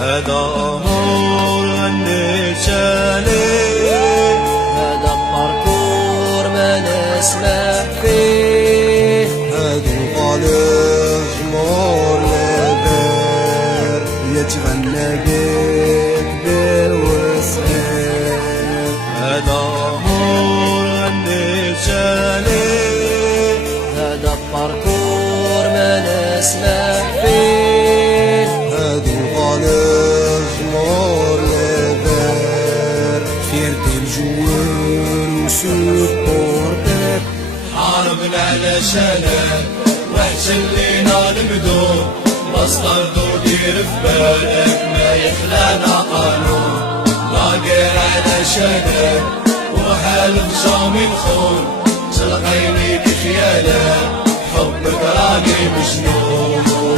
هذا أمور غنيت عليه، هذا باركور ما نسمع فيه، هادو غالب جمهور لبير يتغنى بيه كبير وصغير. هذا أمور غنيت عليه، هذا باركور ما نسمع فيه، هادو غالب جمهور لبير فيرتي الجوار وسبورتر. حاربنا علشانك واحتلينا المدون، مسطر دير في بالك ما يخلانا قانون. لاقي علشانك وحالف جامي نخون، تلقيني بخيالك حبك راني مجنون.